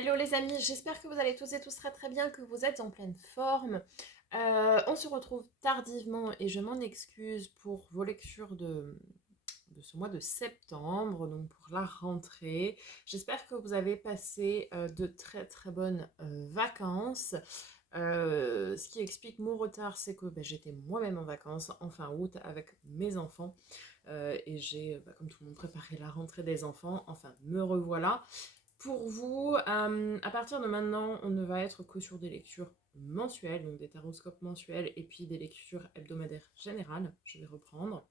Hello les amis, j'espère que vous allez tous et tous très très bien, que vous êtes en pleine forme. On se retrouve tardivement et je m'en excuse pour vos lectures de ce mois de septembre, donc pour la rentrée. J'espère que vous avez passé de très très bonnes vacances. Ce qui explique mon retard, c'est que j'étais moi-même en vacances en fin août avec mes enfants et j'ai, comme tout le monde, préparé la rentrée des enfants. Enfin, me revoilà. Pour vous, à partir de maintenant, on ne va être que sur des lectures mensuelles, donc des taroscopes mensuels et puis des lectures hebdomadaires générales. Je vais reprendre.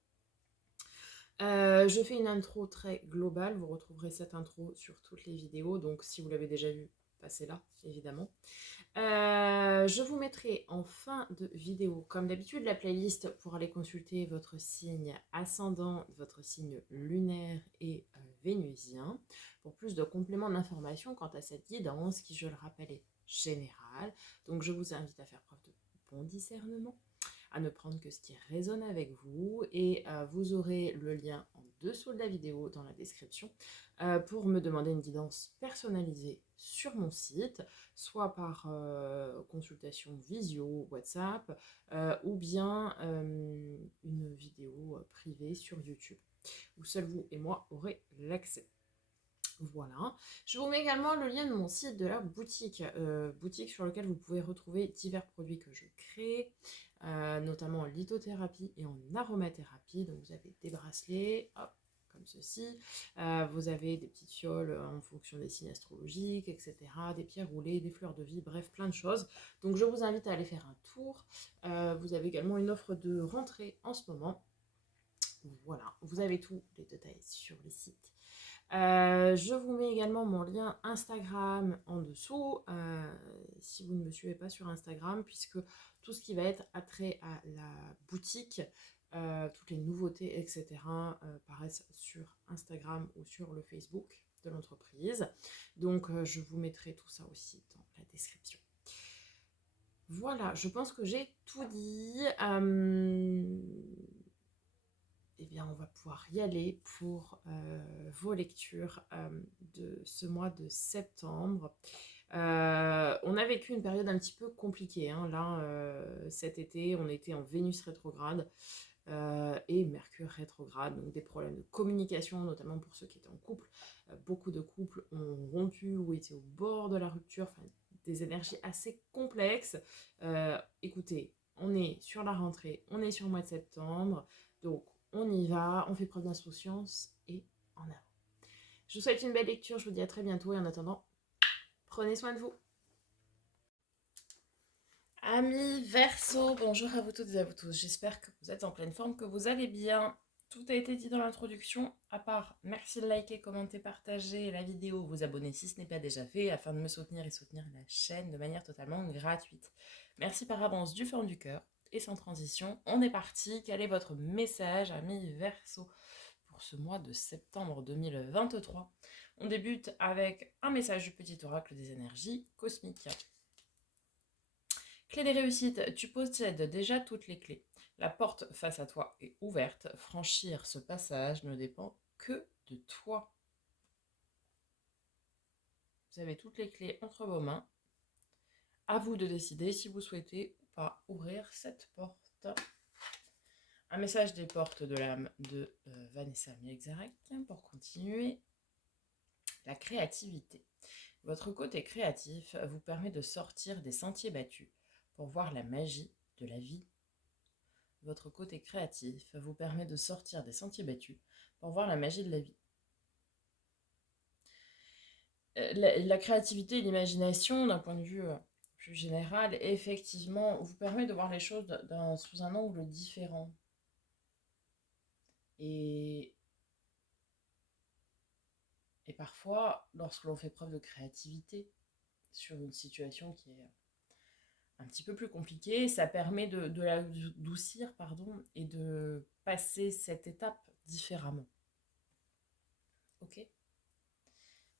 Je fais une intro très globale, vous retrouverez cette intro sur toutes les vidéos, donc si vous l'avez déjà vue, passez là, évidemment. Je vous mettrai en fin de vidéo, comme d'habitude, la playlist pour aller consulter votre signe ascendant, votre signe lunaire et vénusien, pour plus de compléments d'information quant à cette guidance qui, je le rappelle, est générale. Donc je vous invite à faire preuve de bon discernement, à ne prendre que ce qui résonne avec vous, et vous aurez le lien en dessous de la vidéo dans la description pour me demander une guidance personnalisée sur mon site, soit par consultation visio, WhatsApp, ou bien une vidéo privée sur YouTube, où seul vous et moi aurez l'accès. Voilà. Je vous mets également le lien de mon site de la boutique, boutique sur lequel vous pouvez retrouver divers produits que je crée, notamment en lithothérapie et en aromathérapie. Donc vous avez des bracelets, hop, comme ceci. Vous avez des petites fioles en fonction des signes astrologiques, etc. Des pierres roulées, des fleurs de vie, bref, plein de choses. Donc je vous invite à aller faire un tour. Vous avez également une offre de rentrée en ce moment. Voilà, vous avez tous les détails sur le site. Je vous mets également mon lien Instagram en dessous, si vous ne me suivez pas sur Instagram, puisque tout ce qui va être attrait à la boutique, toutes les nouveautés, etc., paraissent sur Instagram ou sur le Facebook de l'entreprise. Donc je vous mettrai tout ça aussi dans la description. Voilà, je pense que j'ai tout dit. Eh bien, on va pouvoir y aller pour vos lectures de ce mois de septembre. On a vécu une période un petit peu compliquée, hein. Là, cet été, on était en Vénus rétrograde et Mercure rétrograde, donc des problèmes de communication, notamment pour ceux qui étaient en couple. Beaucoup de couples ont rompu ou étaient au bord de la rupture, enfin, des énergies assez complexes. Écoutez, on est sur la rentrée, on est sur le mois de septembre, donc on y va, on fait preuve d'insouciance et en avant. Je vous souhaite une belle lecture, je vous dis à très bientôt et en attendant, prenez soin de vous. Amis Verseau, bonjour à vous toutes et à vous tous. J'espère que vous êtes en pleine forme, que vous allez bien. Tout a été dit dans l'introduction, à part merci de liker, commenter, partager la vidéo, vous abonner si ce n'est pas déjà fait, afin de me soutenir et soutenir la chaîne de manière totalement gratuite. Merci par avance du fond du cœur. Et sans transition, on est parti. Quel est votre message, amis Verseau, pour ce mois de septembre 2023? On débute avec un message du petit oracle des énergies cosmiques. Clé des réussites, tu possèdes déjà toutes les clés. La porte face à toi est ouverte. Franchir ce passage ne dépend que de toi. Vous avez toutes les clés entre vos mains. À vous de décider si vous souhaitez ou pas ouvrir cette porte. Un message des portes de l'âme de Vanessa Mielczarek pour continuer. La créativité. Votre côté créatif vous permet de sortir des sentiers battus pour voir la magie de la vie. Votre côté créatif vous permet de sortir des sentiers battus pour voir la magie de la vie. La créativité et l'imagination, d'un point de vue plus général, effectivement, vous permet de voir les choses sous un angle différent. Et parfois, lorsque l'on fait preuve de créativité sur une situation qui est un petit peu plus compliquée, ça permet de l'adoucir, et de passer cette étape différemment. Ok ?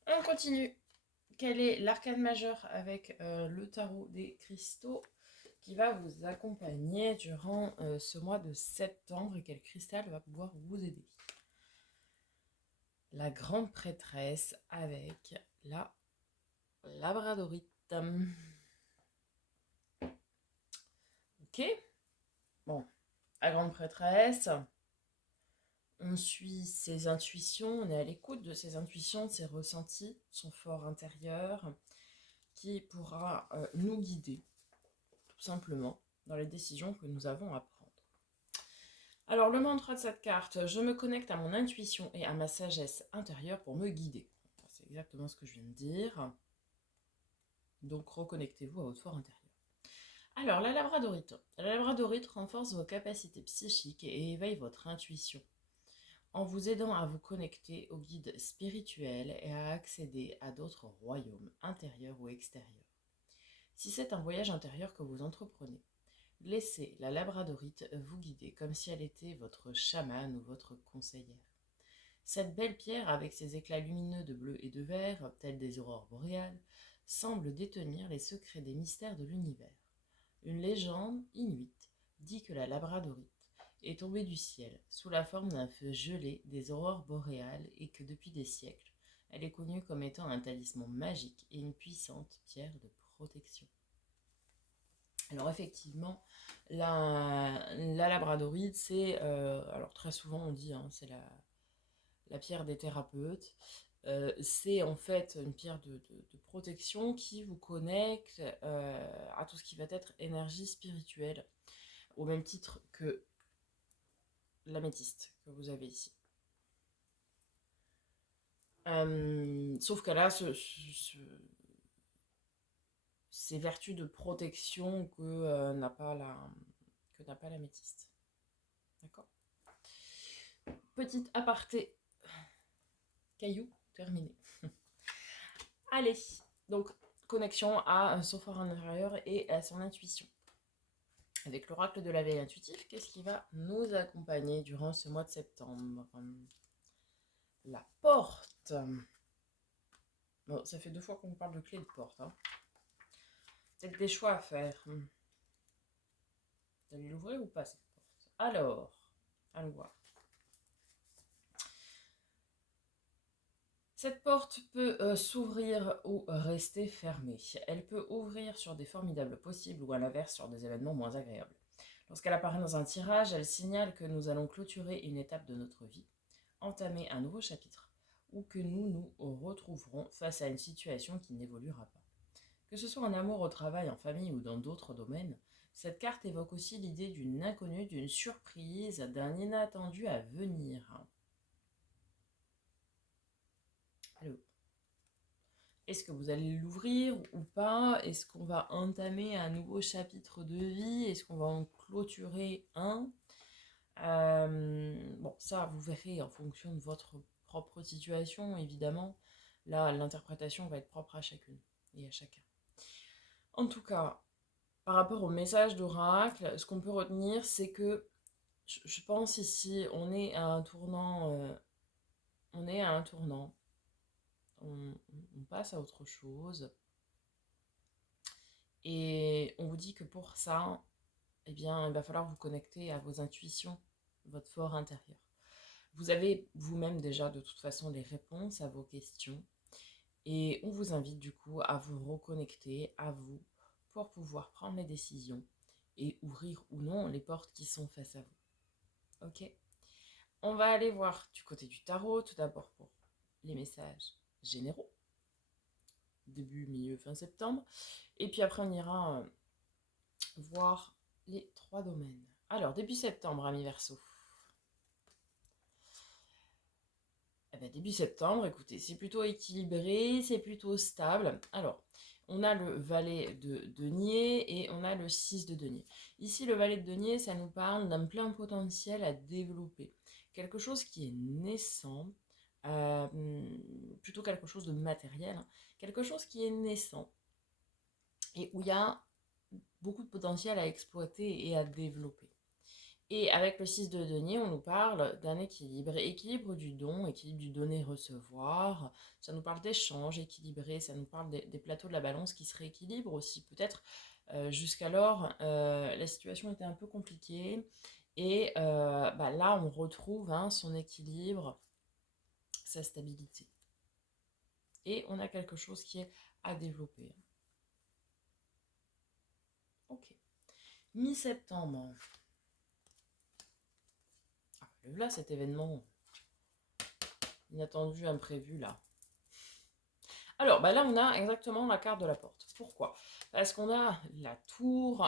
On continue. Quel est l'arcane majeur avec le tarot des cristaux qui va vous accompagner durant ce mois de septembre, et quel cristal va pouvoir vous aider? La grande prêtresse avec la labradorite. Ok, bon, la grande prêtresse, on suit ses intuitions, on est à l'écoute de ses intuitions, de ses ressentis, son fort intérieur, qui pourra nous guider, tout simplement, dans les décisions que nous avons à prendre. Alors, le mantra de cette carte, je me connecte à mon intuition et à ma sagesse intérieure pour me guider. C'est exactement ce que je viens de dire. Donc, reconnectez-vous à votre fort intérieur. Alors, la labradorite. La labradorite renforce vos capacités psychiques et éveille votre intuition, en vous aidant à vous connecter aux guides spirituels et à accéder à d'autres royaumes, intérieurs ou extérieurs. Si c'est un voyage intérieur que vous entreprenez, laissez la labradorite vous guider comme si elle était votre chamane ou votre conseillère. Cette belle pierre, avec ses éclats lumineux de bleu et de vert, tels des aurores boréales, semble détenir les secrets des mystères de l'univers. Une légende inuite dit que la labradorite est tombée du ciel sous la forme d'un feu gelé des aurores boréales et que depuis des siècles, elle est connue comme étant un talisman magique et une puissante pierre de protection. Alors effectivement, la labradorite, c'est, alors très souvent on dit, c'est la pierre des thérapeutes. C'est en fait une pierre de protection qui vous connecte à tout ce qui va être énergie spirituelle, au même titre que l'améthyste que vous avez ici. Sauf qu'elle a ces vertus de protection que n'a pas l'améthyste. D'accord. Petite aparté caillou terminé. Allez, donc connexion à son fort intérieur et à son intuition. Avec l'oracle de la veille intuitive, qu'est-ce qui va nous accompagner durant ce mois de septembre? La porte. Bon, ça fait 2 fois qu'on parle de clé de porte. Peut-être des choix à faire. Vous allez l'ouvrir ou pas cette porte? Alors, allons voir. Cette porte peut s'ouvrir ou rester fermée. Elle peut ouvrir sur des formidables possibles ou à l'inverse sur des événements moins agréables. Lorsqu'elle apparaît dans un tirage, elle signale que nous allons clôturer une étape de notre vie, entamer un nouveau chapitre, ou que nous nous retrouverons face à une situation qui n'évoluera pas. Que ce soit en amour, au travail, en famille ou dans d'autres domaines, cette carte évoque aussi l'idée d'une inconnue, d'une surprise, d'un inattendu à venir. Allô. Est-ce que vous allez l'ouvrir ou pas? Est-ce qu'on va entamer un nouveau chapitre de vie? Est-ce qu'on va en clôturer un? Bon, ça, vous verrez en fonction de votre propre situation, évidemment. Là, l'interprétation va être propre à chacune et à chacun. En tout cas, par rapport au message d'oracle, ce qu'on peut retenir, c'est que je pense ici, on est à un tournant, on passe à autre chose. Et on vous dit que pour ça, eh bien, il va falloir vous connecter à vos intuitions, votre fort intérieur. Vous avez vous-même déjà de toute façon les réponses à vos questions. Et on vous invite du coup à vous reconnecter à vous pour pouvoir prendre les décisions et ouvrir ou non les portes qui sont face à vous. Ok? On va aller voir du côté du tarot, tout d'abord pour les messages généraux, début, milieu, fin septembre. Et puis après, on ira voir les 3 domaines. Alors, début septembre, amis Verseau. Début septembre, écoutez, c'est plutôt équilibré, c'est plutôt stable. Alors, on a le valet de denier et on a le 6 de denier. Ici, le valet de denier, ça nous parle d'un plein potentiel à développer. Quelque chose qui est naissant, plutôt quelque chose de matériel, quelque chose qui est naissant et où il y a beaucoup de potentiel à exploiter et à développer. Et avec le 6 de denier, on nous parle d'un équilibre, équilibre du don, équilibre du donner-recevoir, ça nous parle d'échanges équilibrés, ça nous parle des plateaux de la balance qui se rééquilibrent aussi. Peut-être jusqu'alors, la situation était un peu compliquée, et là, on retrouve son équilibre, sa stabilité. et on a quelque chose qui est à développer. Ok. Mi-septembre. Ah, là, cet événement inattendu, imprévu, là. Alors, bah là, on a exactement la carte de la porte. Pourquoi? Parce qu'on a la tour,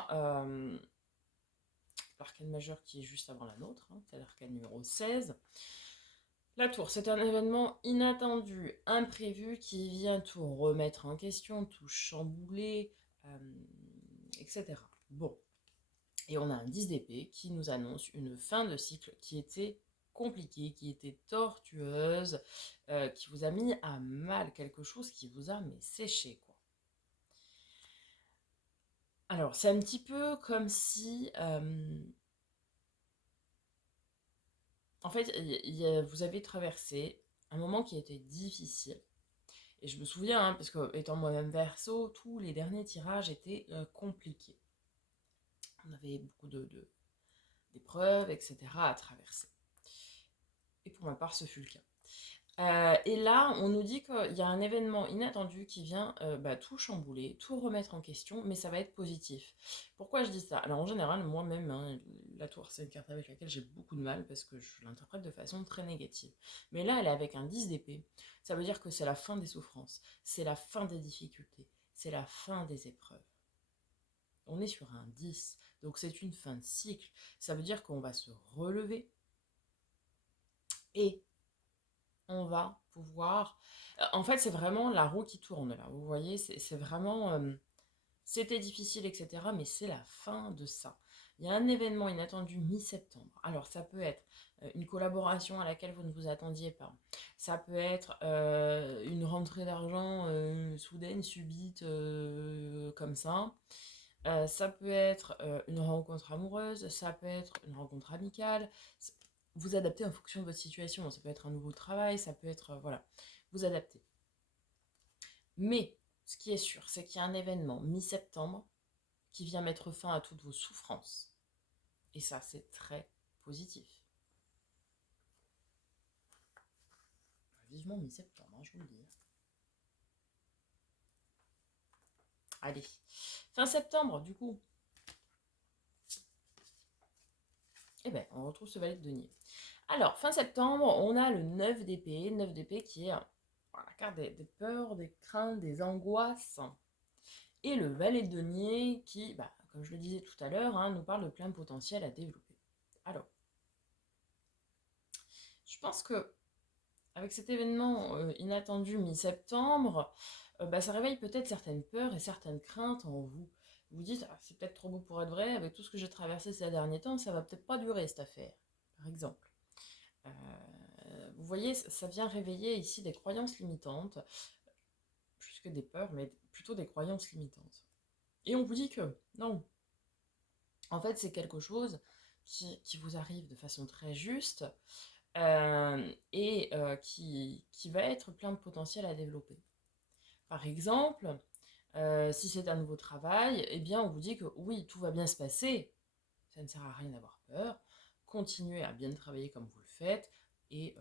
l'arcane majeure qui est juste avant la nôtre, hein, c'est l'arcane numéro 16. La tour, c'est un événement inattendu, imprévu, qui vient tout remettre en question, tout chambouler, etc. Bon, et on a un 10 d'épée qui nous annonce une fin de cycle qui était compliquée, qui était tortueuse, qui vous a mis à mal, quelque chose qui vous a séché, quoi. Alors, c'est un petit peu comme si... en fait, vous avez traversé un moment qui était difficile. Et je me souviens, hein, parce que étant moi-même Verseau, tous les derniers tirages étaient compliqués. On avait beaucoup d'épreuves, etc. à traverser. Et pour ma part, ce fut le cas. Et là, on nous dit qu'il y a un événement inattendu qui vient tout chambouler, tout remettre en question, mais ça va être positif. Pourquoi je dis ça? Alors en général, moi-même, hein, la tour, c'est une carte avec laquelle j'ai beaucoup de mal parce que je l'interprète de façon très négative. Mais là, elle est avec un 10 d'épée. Ça veut dire que c'est la fin des souffrances, c'est la fin des difficultés, c'est la fin des épreuves. On est sur un 10, donc c'est une fin de cycle. Ça veut dire qu'on va se relever et on va pouvoir... En fait, c'est vraiment la roue qui tourne, là. Vous voyez, c'est vraiment... c'était difficile, etc. Mais c'est la fin de ça. Il y a un événement inattendu mi-septembre. Alors, ça peut être une collaboration à laquelle vous ne vous attendiez pas. Ça peut être une rentrée d'argent soudaine, subite, comme ça. Ça peut être une rencontre amoureuse, ça peut être une rencontre amicale. Vous adaptez en fonction de votre situation. Ça peut être un nouveau travail, ça peut être... voilà, vous adaptez. Mais ce qui est sûr, c'est qu'il y a un événement mi-septembre qui vient mettre fin à toutes vos souffrances. Et ça, c'est très positif. Vivement mi-septembre, hein, je vous le dis. Allez, fin septembre, du coup. Eh bien, on retrouve ce valet de denier. Alors, fin septembre, on a le 9 d'épée. 9 d'épée qui est la carte des peurs, des craintes, des angoisses. Et le valet de denier qui, comme je le disais tout à l'heure, hein, nous parle de plein potentiel à développer. Alors, je pense que avec cet événement inattendu mi-septembre, ça réveille peut-être certaines peurs et certaines craintes en vous. Vous vous dites, c'est peut-être trop beau pour être vrai, avec tout ce que j'ai traversé ces derniers temps, ça va peut-être pas durer cette affaire, par exemple. Vous voyez, ça vient réveiller ici des croyances limitantes, plus que des peurs, mais plutôt des croyances limitantes. Et on vous dit que non, en fait c'est quelque chose qui vous arrive de façon très juste, et qui va être plein de potentiel à développer. Par exemple, si c'est un nouveau travail, eh bien on vous dit que oui, tout va bien se passer, ça ne sert à rien d'avoir peur, continuez à bien travailler comme vous le faites, et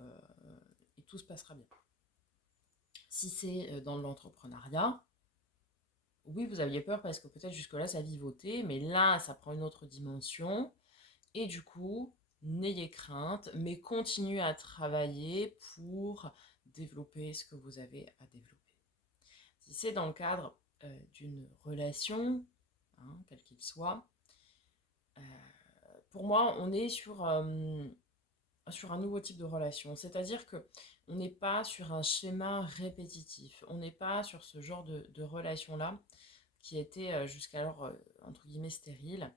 tout se passera bien. Si c'est dans l'entrepreneuriat, oui, vous aviez peur parce que peut-être jusque-là ça vivotait, mais là ça prend une autre dimension, et du coup, n'ayez crainte, mais continuez à travailler pour développer ce que vous avez à développer. Si c'est dans le cadre d'une relation, hein, quel qu'il soit, pour moi, on est sur un nouveau type de relation. C'est-à-dire que on n'est pas sur un schéma répétitif. On n'est pas sur ce genre de relation-là qui était jusqu'alors, entre guillemets, stérile.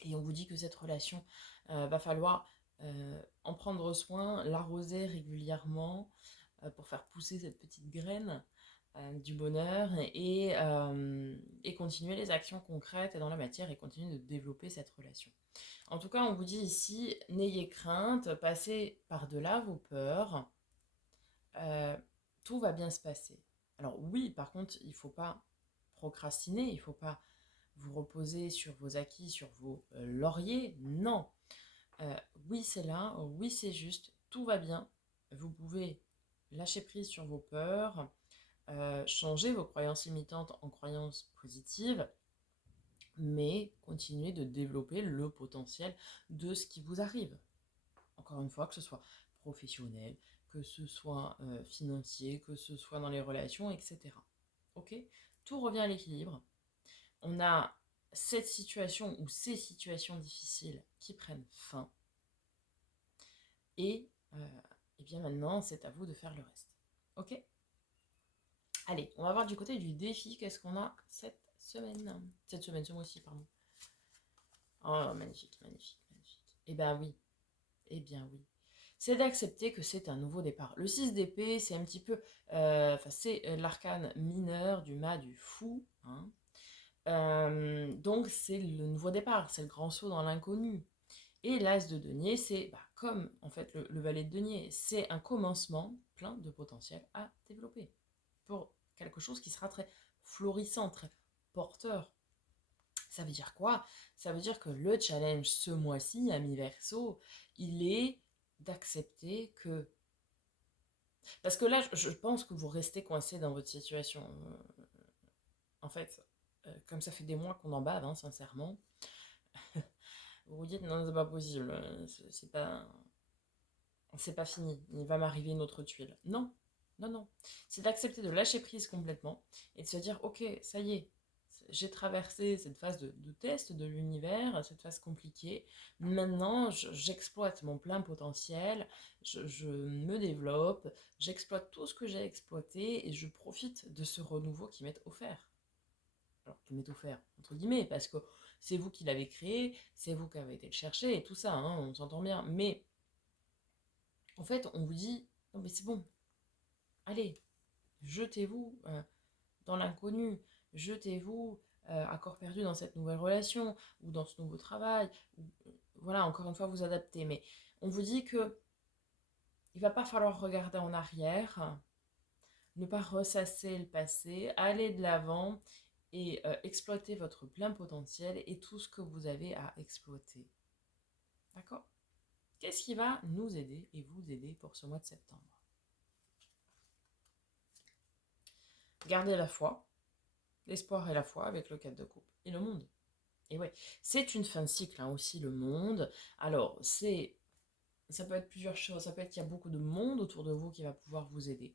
Et on vous dit que cette relation, va falloir en prendre soin, l'arroser régulièrement pour faire pousser cette petite graine du bonheur et continuer les actions concrètes et dans la matière et continuer de développer cette relation. En tout cas, on vous dit ici, n'ayez crainte, passez par-delà vos peurs, tout va bien se passer. Alors oui, par contre, il ne faut pas procrastiner, il ne faut pas vous reposer sur vos acquis, sur vos lauriers, non. Oui, c'est là, oui, c'est juste, tout va bien. Vous pouvez lâcher prise sur vos peurs, changer vos croyances limitantes en croyances positives, mais continuez de développer le potentiel de ce qui vous arrive. Encore une fois, que ce soit professionnel, que ce soit financier, que ce soit dans les relations, etc. Ok? Tout revient à l'équilibre. On a cette situation ou ces situations difficiles qui prennent fin. Et bien maintenant, c'est à vous de faire le reste. Ok? Allez, on va voir du côté du défi. Qu'est-ce qu'on a cette semaine? Cette semaine, ce mois-ci, pardon. Oh, magnifique, magnifique, magnifique. Eh bien oui. Eh bien oui. C'est d'accepter que c'est un nouveau départ. Le 6 d'épée, c'est un petit peu... c'est l'arcane mineur du mât du fou. Hein. Donc c'est le nouveau départ, c'est le grand saut dans l'inconnu. Et l'as de denier, c'est comme en fait le valet de denier, c'est un commencement plein de potentiel à développer pour quelque chose qui sera très florissant, très porteur. Ça veut dire quoi? Ça veut dire que le challenge ce mois-ci, ami Verseau, il est d'accepter que... Parce que là, je pense que vous restez coincé dans votre situation. En fait, comme ça fait des mois qu'on en bave, hein, sincèrement, vous vous dites non, c'est pas possible, c'est pas fini, il va m'arriver une autre tuile. Non, non, non. C'est d'accepter de lâcher prise complètement et de se dire, ok, ça y est, j'ai traversé cette phase de test de l'univers, cette phase compliquée. Maintenant, j'exploite mon plein potentiel, je me développe, j'exploite tout ce que j'ai exploité et je profite de ce renouveau qui m'est offert. Alors, qui m'est offert, entre guillemets, parce que c'est vous qui l'avez créé, c'est vous qui avez été le chercher et tout ça, hein, on s'entend bien. Mais en fait, on vous dit, non mais c'est bon, allez, jetez-vous dans l'inconnu, jetez-vous à corps perdu dans cette nouvelle relation ou dans ce nouveau travail. Ou, voilà, encore une fois, vous adaptez. Mais on vous dit que il va pas falloir regarder en arrière, ne pas ressasser le passé, aller de l'avant et exploiter votre plein potentiel et tout ce que vous avez à exploiter. D'accord? Qu'est-ce qui va nous aider et vous aider pour ce mois de septembre? Gardez la foi, l'espoir et la foi avec le 4 de coupe et le monde. Et ouais, c'est une fin de cycle hein, aussi, le monde. Alors, ça peut être plusieurs choses. Ça peut être qu'il y a beaucoup de monde autour de vous qui va pouvoir vous aider.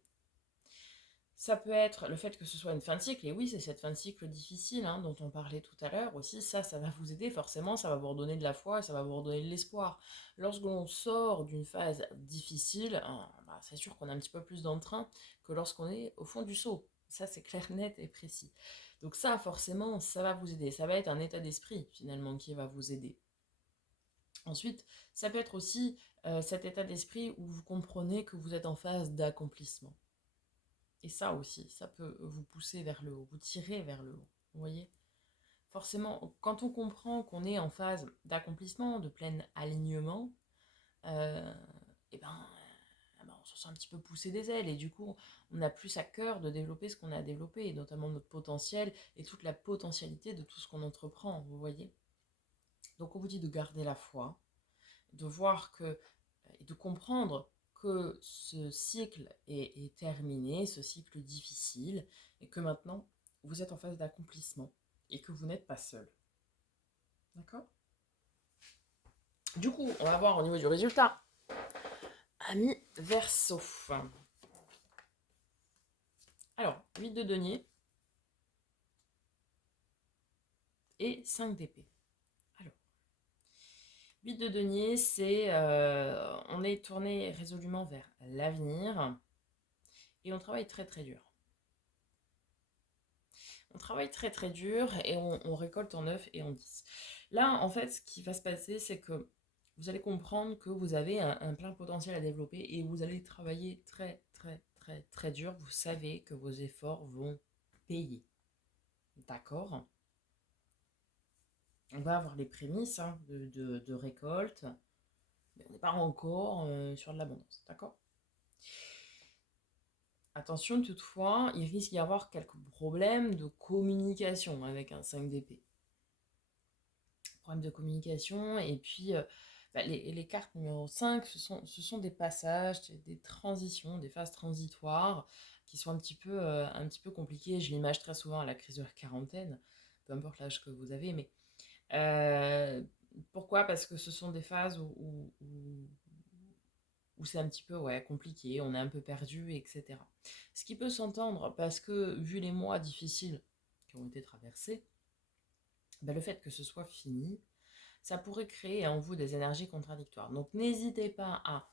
Ça peut être le fait que ce soit une fin de cycle, et oui, c'est cette fin de cycle difficile hein, dont on parlait tout à l'heure aussi, ça va vous aider forcément, ça va vous redonner de la foi, ça va vous redonner de l'espoir. Lorsqu'on sort d'une phase difficile, c'est sûr qu'on a un petit peu plus d'entrain que lorsqu'on est au fond du seau. Ça, c'est clair, net et précis. Donc ça, forcément, ça va vous aider. Ça va être un état d'esprit, finalement, qui va vous aider. Ensuite, ça peut être aussi cet état d'esprit où vous comprenez que vous êtes en phase d'accomplissement. Et ça aussi, ça peut vous pousser vers le haut, vous tirer vers le haut. Vous voyez? Forcément, quand on comprend qu'on est en phase d'accomplissement, de plein alignement, et ben, on se sent un petit peu poussé des ailes. Et du coup, on a plus à cœur de développer ce qu'on a développé, et notamment notre potentiel et toute la potentialité de tout ce qu'on entreprend. Vous voyez? Donc on vous dit de garder la foi, de voir que, et de comprendre que ce cycle est terminé, ce cycle difficile, et que maintenant, vous êtes en phase d'accomplissement, et que vous n'êtes pas seul. D'accord? Du coup, on va voir au niveau du résultat. Ami Verseau. Alors, 8 de denier et 5 d'épée. 8 de denier, c'est on est tourné résolument vers l'avenir et on travaille très très dur. On travaille très très dur et on récolte en 9 et en 10. Là, en fait, ce qui va se passer, c'est que vous allez comprendre que vous avez un plein potentiel à développer et vous allez travailler très très très très dur. Vous savez que vos efforts vont payer. D'accord? On va avoir les prémices hein, de récolte, mais on n'est pas encore sur de l'abondance. D'accord? Attention toutefois, il risque d'y avoir quelques problèmes de communication avec un 5 d'épée. Problème de communication, et puis les cartes numéro 5, ce sont des passages, des transitions, des phases transitoires. qui sont un petit peu compliquées. Je l'image très souvent à la crise de la quarantaine, peu importe l'âge que vous avez, mais euh, pourquoi? Parce que ce sont des phases où c'est un petit peu ouais, compliqué, on est un peu perdu, etc. Ce qui peut s'entendre parce que vu les mois difficiles qui ont été traversés, ben, le fait que ce soit fini, ça pourrait créer en vous des énergies contradictoires. Donc n'hésitez pas à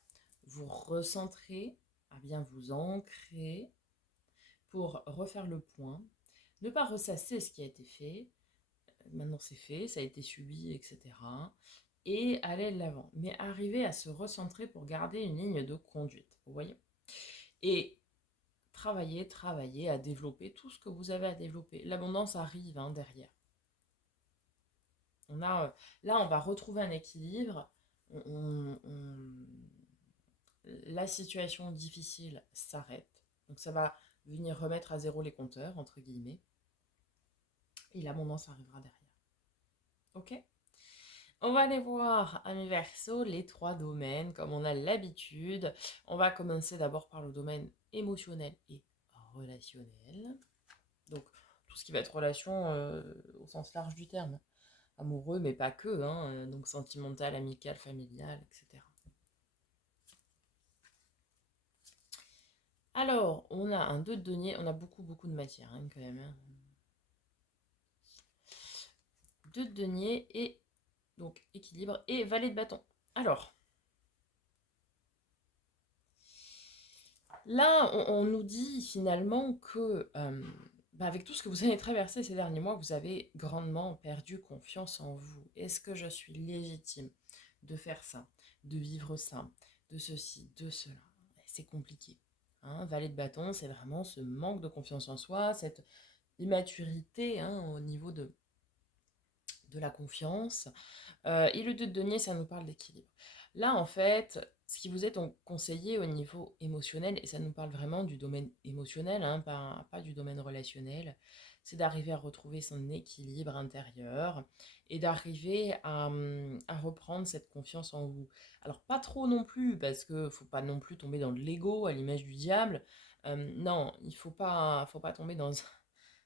vous recentrer, à bien vous ancrer pour refaire le point, ne pas ressasser ce qui a été fait, maintenant c'est fait, ça a été subi, etc. Et aller de l'avant. Mais arriver à se recentrer pour garder une ligne de conduite, vous voyez. Et travailler à développer tout ce que vous avez à développer. L'abondance arrive hein, derrière. Là, on va retrouver un équilibre. La situation difficile s'arrête. Donc ça va venir remettre à zéro les compteurs, entre guillemets. Et l'abondance arrivera derrière. Ok? On va aller voir, amis Verseau, les 3 domaines, comme on a l'habitude. On va commencer d'abord par le domaine émotionnel et relationnel. Donc, tout ce qui va être relation au sens large du terme. Amoureux, mais pas que, hein, donc sentimental, amical, familial, etc. Alors, on a un 2 de denier, on a beaucoup de matière hein, quand même. Hein. 2 de denier et donc équilibre et valet de bâton. Alors, là, on nous dit finalement que avec tout ce que vous avez traversé ces derniers mois, vous avez grandement perdu confiance en vous. Est-ce que je suis légitime de faire ça, de vivre ça, de ceci, de cela? C'est compliqué. Hein, valet de bâton, c'est vraiment ce manque de confiance en soi, cette immaturité hein, au niveau de la confiance. Et le 2 de denier, ça nous parle d'équilibre. Là, en fait, ce qui vous est conseillé au niveau émotionnel, et ça nous parle vraiment du domaine émotionnel, hein, pas du domaine relationnel, c'est d'arriver à retrouver son équilibre intérieur et d'arriver à reprendre cette confiance en vous. Alors, pas trop non plus, parce que faut pas non plus tomber dans de l'ego à l'image du diable. Non, il faut pas tomber dans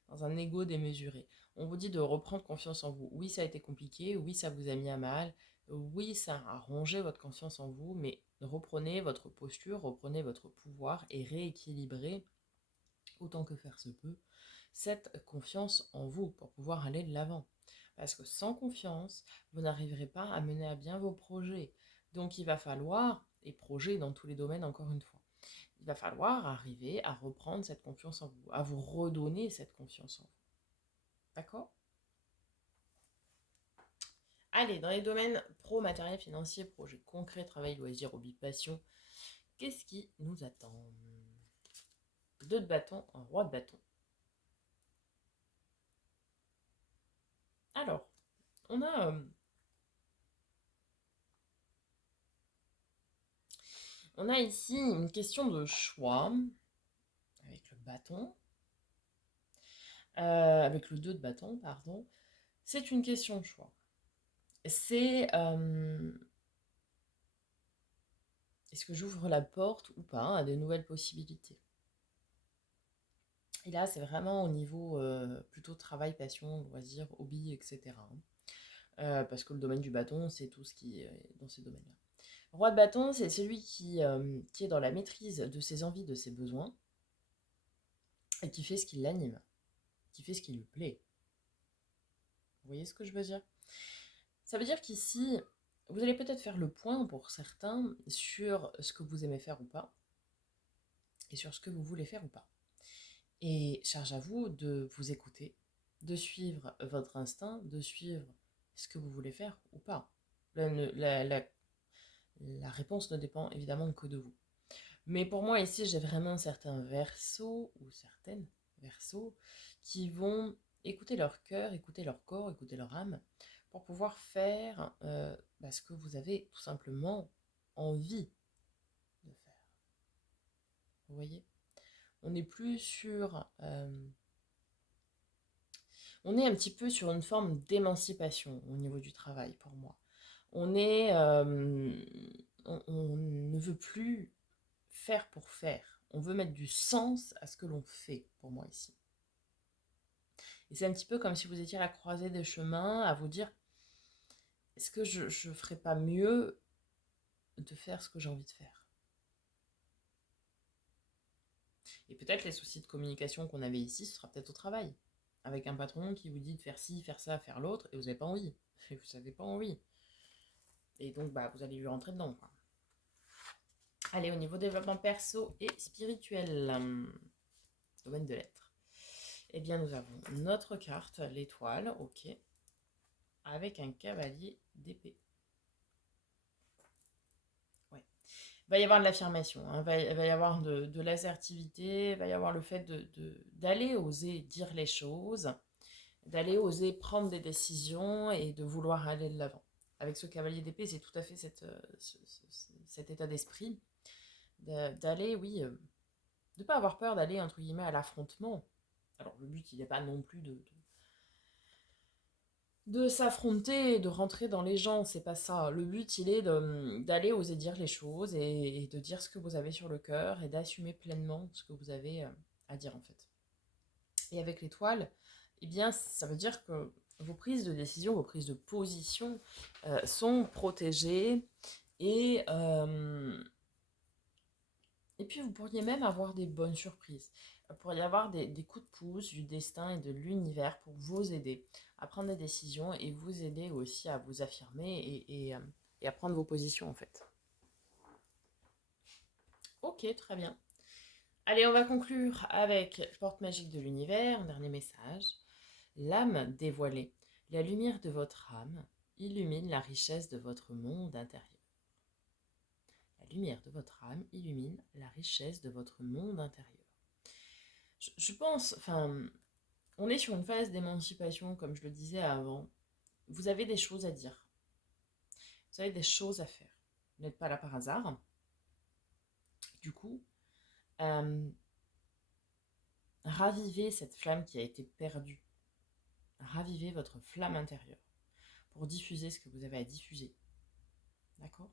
un ego démesuré. On vous dit de reprendre confiance en vous. Oui, ça a été compliqué, oui, ça vous a mis à mal, oui, ça a rongé votre confiance en vous, mais reprenez votre posture, reprenez votre pouvoir et rééquilibrez, autant que faire se peut, cette confiance en vous pour pouvoir aller de l'avant. Parce que sans confiance, vous n'arriverez pas à mener à bien vos projets. Donc il va falloir, et projets dans tous les domaines encore une fois, il va falloir arriver à reprendre cette confiance en vous, à vous redonner cette confiance en vous. D'accord? Allez, dans les domaines pro, matériel, financier, projet concret, travail, loisir, hobby, passion, qu'est-ce qui nous attend? 2 de bâton, un roi de bâton. Alors, on a, on a ici une question de choix avec le bâton, avec le 2 de bâton, pardon. C'est une question de choix. C'est est-ce que j'ouvre la porte ou pas à de nouvelles possibilités? Et là, c'est vraiment au niveau plutôt travail, passion, loisir, hobby, etc. Parce que le domaine du bâton, c'est tout ce qui est dans ces domaines-là. Roi de bâton, c'est celui qui est dans la maîtrise de ses envies, de ses besoins, et qui fait ce qui l'anime, qui fait ce qui lui plaît. Vous voyez ce que je veux dire? Ça veut dire qu'ici, vous allez peut-être faire le point pour certains sur ce que vous aimez faire ou pas, et sur ce que vous voulez faire ou pas. Et charge à vous de vous écouter, de suivre votre instinct, de suivre ce que vous voulez faire ou pas. La réponse ne dépend évidemment que de vous. Mais pour moi, ici, j'ai vraiment certains versos ou certaines versos qui vont écouter leur cœur, écouter leur corps, écouter leur âme pour pouvoir faire ce que vous avez tout simplement envie de faire. Vous voyez? On n'est plus sur... on est un petit peu sur une forme d'émancipation au niveau du travail pour moi. On est... on ne veut plus faire pour faire. On veut mettre du sens à ce que l'on fait, pour moi, ici. Et c'est un petit peu comme si vous étiez à la croisée des chemins, à vous dire, est-ce que je ne ferais pas mieux de faire ce que j'ai envie de faire? Et peut-être les soucis de communication qu'on avait ici, ce sera peut-être au travail. Avec un patron qui vous dit de faire ci, faire ça, faire l'autre, et vous n'avez pas envie. Et vous n'avez pas envie. Et donc, vous allez lui rentrer dedans, quoi. Allez, au niveau développement perso et spirituel, domaine de l'être. Eh bien, nous avons notre carte, l'étoile, ok, avec un cavalier d'épée. Ouais. Il va y avoir de l'affirmation, hein, il va y avoir de l'assertivité, il va y avoir le fait d'aller oser dire les choses, d'aller oser prendre des décisions et de vouloir aller de l'avant. Avec ce cavalier d'épée, c'est tout à fait cet état d'esprit d'aller, oui, de ne pas avoir peur d'aller, entre guillemets, à l'affrontement. Alors, le but, il n'est pas non plus de s'affronter et de rentrer dans les gens, c'est pas ça. Le but, il est d'aller oser dire les choses et de dire ce que vous avez sur le cœur et d'assumer pleinement ce que vous avez à dire, en fait. Et avec l'étoile, eh bien, ça veut dire que vos prises de décision, vos prises de position sont protégées et puis, vous pourriez même avoir des bonnes surprises. Vous pourriez avoir des coups de pouce du destin et de l'univers pour vous aider à prendre des décisions et vous aider aussi à vous affirmer et à prendre vos positions, en fait. Ok, très bien. Allez, on va conclure avec Porte magique de l'univers, un dernier message. L'âme dévoilée, la lumière de votre âme illumine la richesse de votre monde intérieur. La lumière de votre âme illumine la richesse de votre monde intérieur. Je pense, on est sur une phase d'émancipation, comme je le disais avant. Vous avez des choses à dire. Vous avez des choses à faire. Vous n'êtes pas là par hasard. Du coup, ravivez cette flamme qui a été perdue. Ravivez votre flamme intérieure pour diffuser ce que vous avez à diffuser. D'accord ?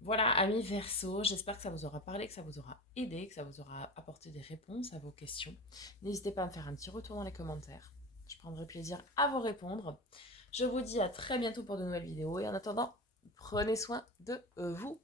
Voilà, amis Verseau, j'espère que ça vous aura parlé, que ça vous aura aidé, que ça vous aura apporté des réponses à vos questions. N'hésitez pas à me faire un petit retour dans les commentaires. Je prendrai plaisir à vous répondre. Je vous dis à très bientôt pour de nouvelles vidéos et en attendant, prenez soin de vous.